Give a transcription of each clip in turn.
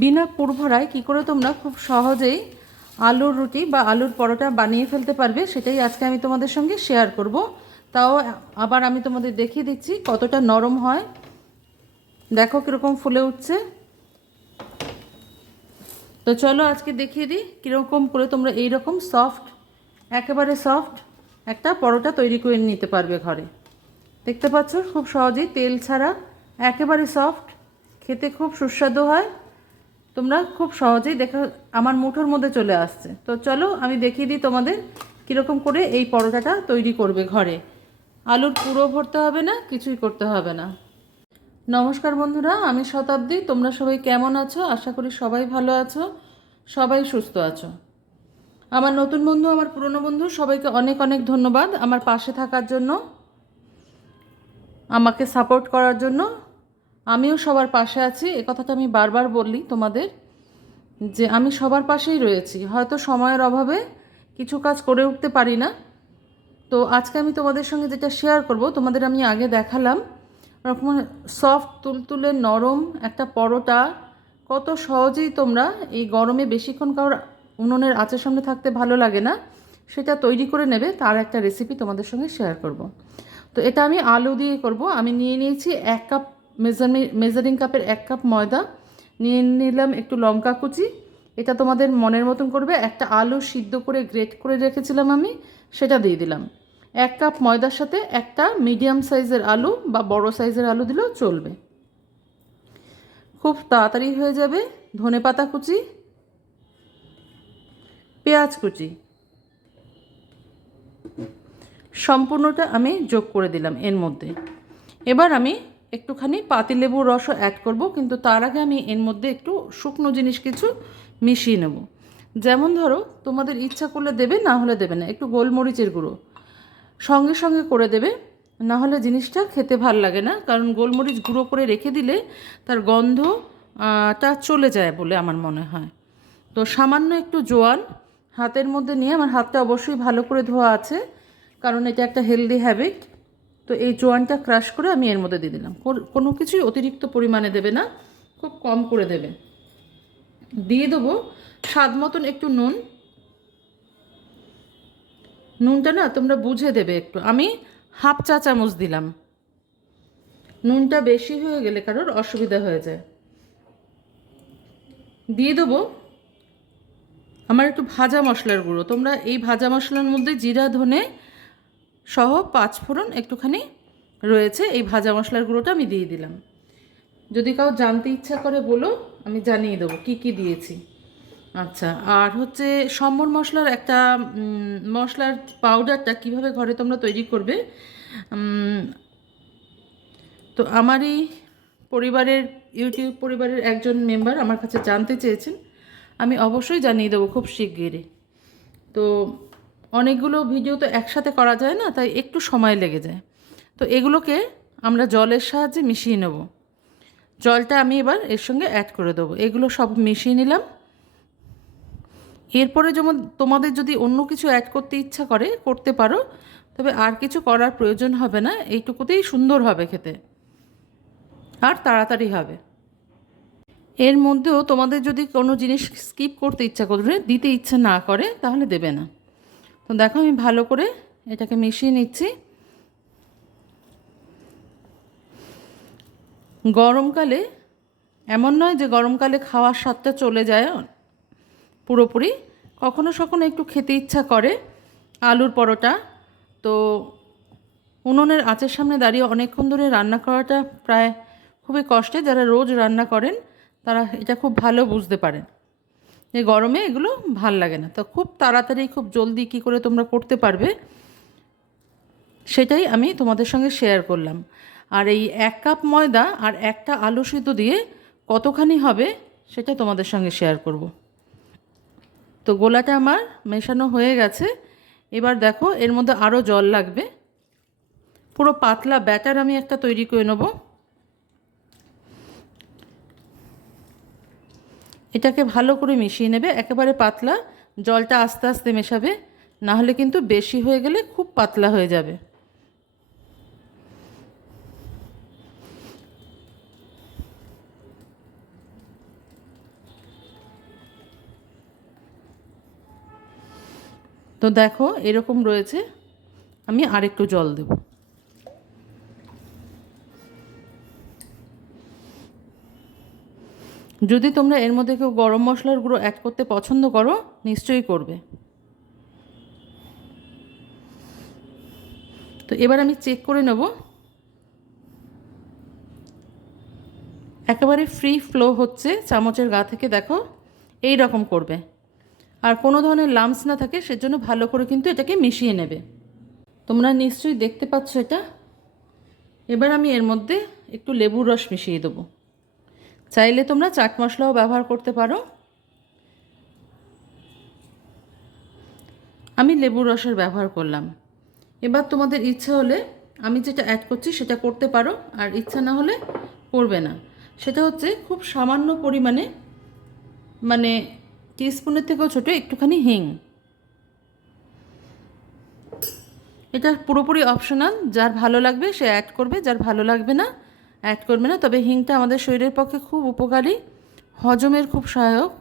বিনা পুরভরায় কী করে তোমরা খুব সহজেই আলুর রুটি বা আলুর পরোটা বানিয়ে ফেলতে পারবে, সেটাই আজকে আমি তোমাদের সঙ্গে শেয়ার করব। তাও আবার আমি তোমাদের দেখিয়ে দিচ্ছি কতটা নরম হয়। দেখো কীরকম ফুলে উঠছে। তো চলো আজকে দেখিয়ে দিই কীরকম করে তোমরা এইরকম সফট, একেবারে সফট একটা পরোটা তৈরি করে নিতে পারবে ঘরে। দেখতে পাচ্ছ খুব সহজেই, তেল ছাড়া, একেবারে সফট, খেতে খুব সুস্বাদু হয়। তোমরা খুব সহজেই দেখো আমার মুঠোর মধ্যে চলে আসছে। তো চলো আমি দেখিয়ে দিই তোমাদের কীরকম করে এই পরোটাটা তৈরি করবে ঘরে। আলুর পুরো ভরতে হবে না, কিছুই করতে হবে না। নমস্কার বন্ধুরা, আমি শতাব্দী। তোমরা সবাই কেমন আছো? আশা করি সবাই ভালো আছো, সবাই সুস্থ আছো। আমার নতুন বন্ধু, আমার পুরনো বন্ধু, সবাইকে অনেক অনেক ধন্যবাদ আমার পাশে থাকার জন্য, আমাকে সাপোর্ট করার জন্য। আমিও সবার পাশে আছি, এ কথাটা আমি বারবার বলি তোমাদের, যে আমি সবার পাশেই রয়েছি। হয়তো সময়ের অভাবে কিছু কাজ করে উঠতে পারি না। তো আজকে আমি তোমাদের সঙ্গে যেটা শেয়ার করব, তোমাদের আমি আগে দেখালাম ওরকম সফট তুলতুলে নরম একটা পরোটা কত সহজেই তোমরা এই গরমে বেশিক্ষণ কারোর উনুনের আঁচের সামনে থাকতে ভালো লাগে না, সেটা তৈরি করে নেবে, তার একটা রেসিপি তোমাদের সঙ্গে শেয়ার করব। তো এটা আমি আলু দিয়ে করব। আমি নিয়ে নিয়েছি 1 কাপ, মেজারিং কাপের 1 কাপ ময়দা, নিয়ে নিলাম একটু লঙ্কা কুচি, এটা তোমাদের মনের মতন করবে। একটা আলু সিদ্ধ করে গ্রেট করে রেখেছিলাম আমি, সেটা দিয়ে দিলাম। 1 কাপ ময়দার সাথে একটা মিডিয়াম সাইজের আলু বা বড় সাইজের আলু দিলেও চলবে, খুব তাড়াতাড়ি হয়ে যাবে। ধনেপাতা কুচি, পেঁয়াজ কুচি, সম্পূর্ণটা আমি যোগ করে দিলাম এর মধ্যে। এবার আমি একটুখানি পাতিলেবুর রসও অ্যাড করব, কিন্তু তার আগে আমি এর মধ্যে একটু শুকনো জিনিস কিছু মিশিয়ে নেব। যেমন ধরো তোমাদের ইচ্ছা করলে দেবে, না হলে দেবে না। একটু গোলমরিচের গুঁড়ো সঙ্গে সঙ্গে করে দেবে, না হলে জিনিসটা খেতে ভাল লাগে না, কারণ গোলমরিচ গুঁড়ো করে রেখে দিলে তার গন্ধটা চলে যায় বলে আমার মনে হয়। তো সামান্য একটু জোয়ান হাতের মধ্যে নিয়ে, আমার হাতটা অবশ্যই ভালো করে ধোয়া আছে কারণ এটা একটা হেলদি হ্যাবিট। তো এই জোয়ানটা ক্রাশ করে আমি এর মধ্যে দিয়ে দিলাম। কোনো কিছুই অতিরিক্ত পরিমাণে দেবে না, খুব কম করে দেবে। দিয়ে দেবো স্বাদ মতন একটু নুন। নুনটা না তোমরা বুঝে দেবে একটু, আমি হাফ চা চামচ দিলাম। নুনটা বেশি হয়ে গেলে কারোর অসুবিধা হয়ে যায়। দিয়ে দেবো আমার একটু ভাজা মশলার গুঁড়ো। তোমরা এই ভাজা মশলার মধ্যে জিরা ধনে সহ 5 ফোড়ন একটুখানি রয়েছে, এই ভাজা মশলার গুঁড়োটা আমি দিয়ে দিলাম। যদি কাউ জানতে ইচ্ছা করে বলো, আমি জানিয়ে দেবো কী কী দিয়েছি। আচ্ছা, আর হচ্ছে সম্বর মশলার একটা মশলার পাউডারটা কিভাবে ঘরে তোমরা তৈরি করবে। তো আমারই পরিবারের, ইউটিউব পরিবারের একজন মেম্বার আমার কাছে জানতে চেয়েছেন, আমি অবশ্যই জানিয়ে দেবো খুব শিগগিরই। তো অনেকগুলো ভিডিও তো একসাথে করা যায় না, তাই একটু সময় লেগে যায়। তো এগুলোকে আমরা জলের সাহায্যে মিশিয়ে নেব। জলটা আমি এবার এর সঙ্গে অ্যাড করে দেবো। এগুলো সব মিশিয়ে নিলাম। এরপরে যেমন তোমাদের যদি অন্য কিছু অ্যাড করতে ইচ্ছা করে করতে পারো, তবে আর কিছু করার প্রয়োজন হবে না, এইটুকুতেই সুন্দর হবে খেতে আর তাড়াতাড়ি হবে। এর মধ্যেও তোমাদের যদি কোনো জিনিস স্কিপ করতে ইচ্ছা করে, দিতে ইচ্ছা না করে, তাহলে দেবে না। তো দেখো আমি ভালো করে এটাকে মিশিয়ে নিচ্ছি। গরমকালে এমন নয় যে গরমকালে খাওয়ার স্বাদটা চলে যায় পুরোপুরি, কখনো কখনো একটু খেতে ইচ্ছা করে আলুর পরোটা। তো উনুনের আঁচের সামনে দাঁড়িয়ে অনেকক্ষণ ধরে রান্না করাটা প্রায় খুবই কষ্টে। যারা রোজ রান্না করেন তারা এটা খুব ভালো বুঝতে পারেন যে গরমে এগুলো ভাল লাগে না। তো খুব তাড়াতাড়ি খুব জলদি কী করে তোমরা করতে পারবে, সেটাই আমি তোমাদের সঙ্গে শেয়ার করলাম। আর এই 1 কাপ ময়দা আর একটা আলু সিদ্ধ দিয়ে কতখানি হবে সেটা তোমাদের সঙ্গে শেয়ার করব। তো গোলাটা আমার মেশানো হয়ে গেছে। এবার দেখো এর মধ্যে আরও জল লাগবে। পুরো পাতলা ব্যাটার আমি একটা তৈরি করে নেব। এটাকে ভালো করে মিশিয়ে নেবে, একেবারে পাতলা। জলটা আস্তে আস্তে মেশাবে, না হলে কিন্তু বেশি হয়ে গেলে খুব পাতলা হয়ে যাবে। তো দেখো এরকম রয়েছে, আমি আরেকটু জল দেব। যদি তোমরা এর মধ্যে কেউ গরম মশলার গুঁড়ো অ্যাড করতে পছন্দ করো নিশ্চয়ই করবে। তো এবার আমি চেক করে নেব, একেবারে ফ্রি ফ্লো হচ্ছে চামচের গা থেকে, দেখো এই রকম করবে, আর কোনো ধরনের লাম্পস না থাকে সেজন্য ভালো করে কিন্তু এটাকে মিশিয়ে নেবে। তোমরা নিশ্চয়ই দেখতে পাচ্ছ এটা। এবার আমি এর মধ্যে একটু লেবুর রস মিশিয়ে দেবো। চাইলে তোমরা চাট মশলাও ব্যবহার করতে পারো, আমি লেবুর রসের ব্যবহার করলাম। এবার তোমাদের ইচ্ছা হলে আমি যেটা অ্যাড করছি সেটা করতে পারো, আর ইচ্ছা না হলে করবে না। সেটা হচ্ছে খুব সামান্য পরিমাণে, মানে টিস্পুনের থেকেও ছোটো একটুখানি হিং। এটা পুরোপুরি অপশনাল, যার ভালো লাগবে সে অ্যাড করবে, যার ভালো লাগবে না অ্যাড করবে না। তবে হিংটা আমাদের শরীরের পক্ষে খুব উপকারী, হজমের খুব সহায়ক।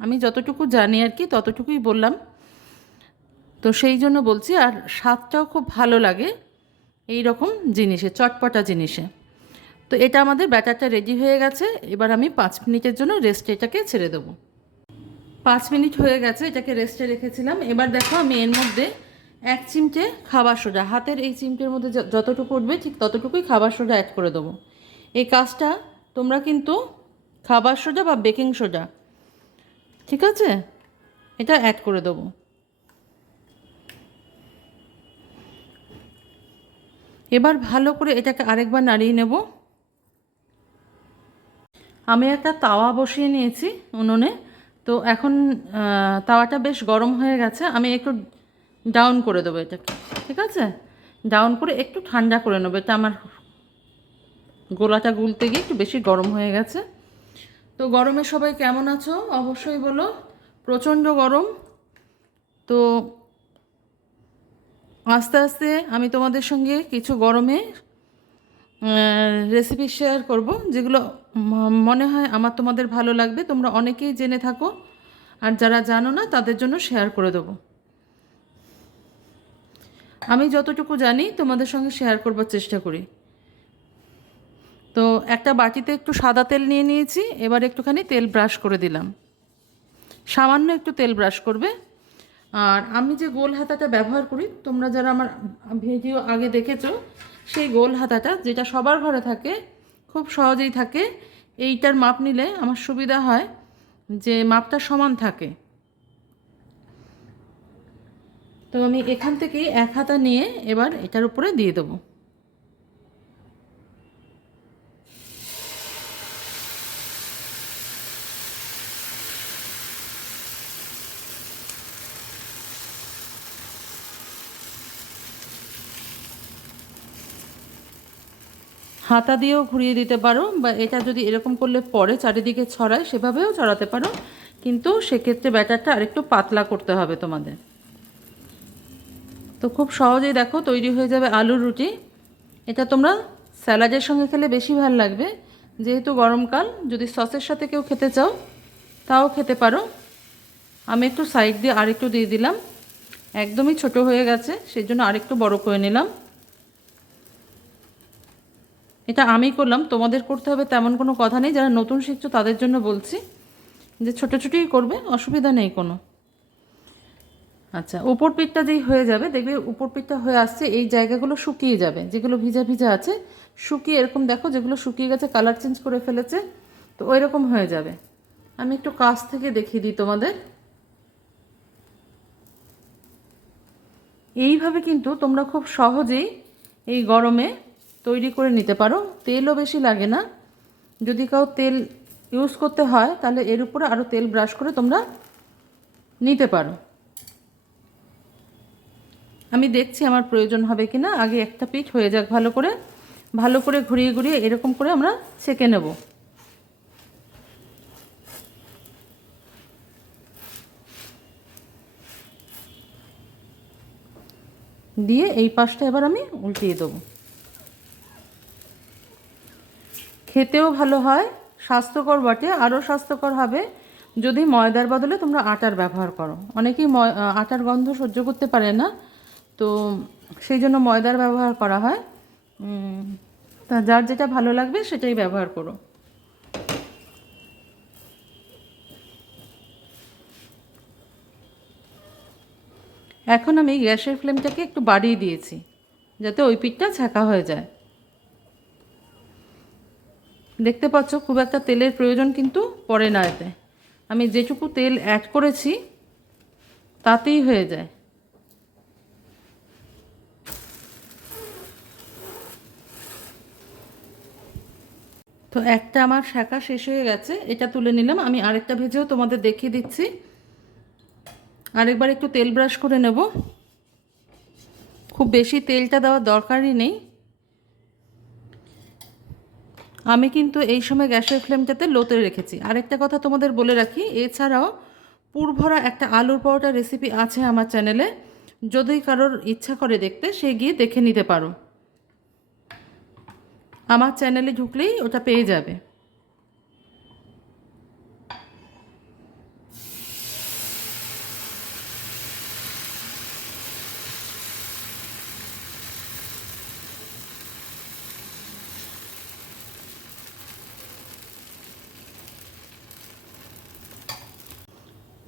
আমি যতটুকু জানি আর কি ততটুকুই বললাম, তো সেই জন্য বলছি। আর স্বাদটাও খুব ভালো লাগে এই রকম জিনিসে, চটপটা জিনিসে। তো এটা আমাদের ব্যাটারটা রেডি হয়ে গেছে। এবার আমি 5 মিনিটের জন্য রেস্টে এটাকে ছেড়ে দেবো। 5 মিনিট হয়ে গেছে, এটাকে রেস্টে রেখেছিলাম। এবার দেখো আমি এর মধ্যে 1 চিমটে খাবার সোডা, হাতের এই চিমটের মধ্যে যতটুকু উঠবে ঠিক ততটুকুই খাবার সোডা অ্যাড করে দেবো। এই কাজটা তোমরা কিন্তু খাবার সোডা বা বেকিং সোডা, ঠিক আছে, এটা অ্যাড করে দেবো। এবার ভালো করে এটাকে আরেকবার নাড়িয়ে নেব। আমি একটা তাওয়া বসিয়ে নিয়েছি উনুনে। তো এখন তাওয়াটা বেশ গরম হয়ে গেছে, আমি একটু ডাউন করে দেবো এটাকে, ঠিক আছে, ডাউন করে একটু ঠান্ডা করে নেবো। এটা আমার গোলাটা গুলতে গিয়ে একটু বেশি গরম হয়ে গেছে। তো গরমে সবাই কেমন আছো অবশ্যই বলো, প্রচণ্ড গরম। তো আস্তে আস্তে আমি তোমাদের সঙ্গে কিছু গরমে রেসিপি শেয়ার করব, যেগুলো মনে হয় আমার তোমাদের ভালো লাগবে। তোমরা অনেকেই জেনে থাকো, আর যারা জানো না তাদের জন্য শেয়ার করে দেবো। আমি যতটুকু জানি তোমাদের সঙ্গে শেয়ার করবার চেষ্টা করি। তো একটা বাটিতে একটু সাদা তেল নিয়ে নিয়েছি, এবার একটুখানি তেল ব্রাশ করে দিলাম, সামান্য একটু তেল ব্রাশ করবে। আর আমি যে গোল হাতাটা ব্যবহার করি, তোমরা যারা আমার ভিডিও আগে দেখেছো, সেই গোল হাতাটা যেটা সবার ঘরে থাকে, খুব সহজেই থাকে। এইটার মাপ নিলে আমার সুবিধা হয় যে মাপটা সমান থাকে। তো আমি এখান থেকেই 1 হাতা নিয়ে এবার এটার উপরে দিয়ে দেবো। হাতা দিয়েও ঘুরিয়ে দিতে পারো, বা এটা যদি এরকম করলে পরে চারিদিকে ছড়ায় সেভাবেও ছড়াতে পারো, কিন্তু সেক্ষেত্রে ব্যাটারটা আরেকটু পাতলা করতে হবে তোমাদের। তো খুব সহজেই দেখো তৈরি হয়ে যাবে আলুর রুটি। এটা তোমরা স্যালাডের সঙ্গে খেলে বেশি ভালো লাগবে, যেহেতু গরমকাল। যদি সসের সাথে কেউ খেতে চাও তাও খেতে পারো। আমি একটু সাইড দিয়ে আরেকটু দিয়ে দিলাম, একদমই ছোট হয়ে গেছে সেই জন্য আরেকটু বড় করে নিলাম। এটা আমি করলাম, তোমাদের করতে হবে তেমন কোনো কথা নেই। যারা নতুন শিখছো তাদের জন্য বলছি যে ছোটো ছোটোই করবে, অসুবিধা নেই কোনো। আচ্ছা, উপর পিঠটা যেই হয়ে যাবে, দেখবে উপর পিঠটা হয়ে আসছে, এই জায়গাগুলো শুকিয়ে যাবে, যেগুলো ভিজা ভিজা আছে শুকিয়ে, এরকম দেখো যেগুলো শুকিয়ে গেছে, কালার চেঞ্জ করে ফেলেছে, তো ওই রকম হয়ে যাবে। আমি একটু কাছ থেকে দেখিয়ে দিই তোমাদের। এইভাবে কিন্তু তোমরা খুব সহজেই এই গরমে তৈরি করে নিতে পারো। তেলও বেশি লাগে না। যদি কাউ তেল ইউজ করতে হয় তাহলে এর উপরে আরও তেল ব্রাশ করে তোমরা নিতে পারো। আমি দেখছি আমার প্রয়োজন হবে কি না। আগে একটা পিঠ হয়ে যাক ভালো করে ঘুরিয়ে ঘুরিয়ে এরকম করে আমরা ছেঁকে নেব। দিয়ে এই পাশটা এবার আমি উল্টিয়ে দেবো। খেতেও ভালো হয়, স্বাস্থ্যকর বটে। আরও স্বাস্থ্যকর হবে যদি ময়দার বদলে তোমরা আটার ব্যবহার করো। অনেকেই আটার গন্ধ সহ্য করতে পারে না, তো সেই জন্য ময়দার ব্যবহার করা হয়। তা যার যেটা ভালো লাগবে সেটাই ব্যবহার করো। এখন আমি গ্যাসের ফ্লেমটাকে একটু বাড়িয়ে দিয়েছি যাতে ওই পিঠটা ছাঁকা হয়ে যায়। দেখতে পাচ্ছ খুব একটা তেলের প্রয়োজন কিন্তু পড়ে না এতে। আমি যেটুকু তেল অ্যাড করেছি তাতেই হয়ে যায়। তো একটা আমার শাঁকা শেষ হয়ে গেছে, এটা তুলে নিলাম। আমি আরেকটা ভেজেও তোমাদের দেখিয়ে দিচ্ছি। আরেকবার একটু তেল ব্রাশ করে নেব। খুব বেশি তেলটা দেওয়ার দরকারই নেই। আমি কিন্তু এই সময় গ্যাসের ফ্লেমটাতে লোতে রেখেছি। আরেকটা কথা তোমাদের বলে রাখি, এছাড়াও পুরভরা একটা আলুর পরোটা রেসিপি আছে আমার চ্যানেলে, যদি কারোর ইচ্ছা করে দেখতে সে গিয়ে দেখে নিতে পারো। আমার চ্যানেলে ঢুকলেই ওটা পেয়ে যাবে।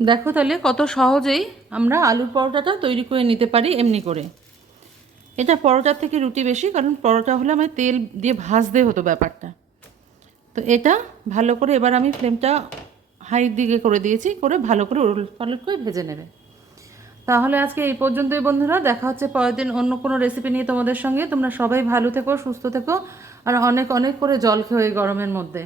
দেখো তাহলে কত সহজেই আমরা আলুর পরোটাটা তৈরি করে নিতে পারি এমনি করে। এটা পরোটার থেকে রুটি বেশি, কারণ পরোটা হলে আমায় তেল দিয়ে ভাজতে হতো ব্যাপারটা। তো এটা ভালো করে এবার আমি ফ্লেমটা হাইয়ের দিকে করে দিয়েছি, করে ভালো করে উলট পালট করে ভেজে নেবে। তাহলে আজকে এই পর্যন্তই বন্ধুরা, দেখা হচ্ছে পরের দিন অন্য কোনো রেসিপি নিয়ে তোমাদের সঙ্গে। তোমরা সবাই ভালো থেকো, সুস্থ থেকো, আর অনেক অনেক করে জল খেও এই গরমের মধ্যে।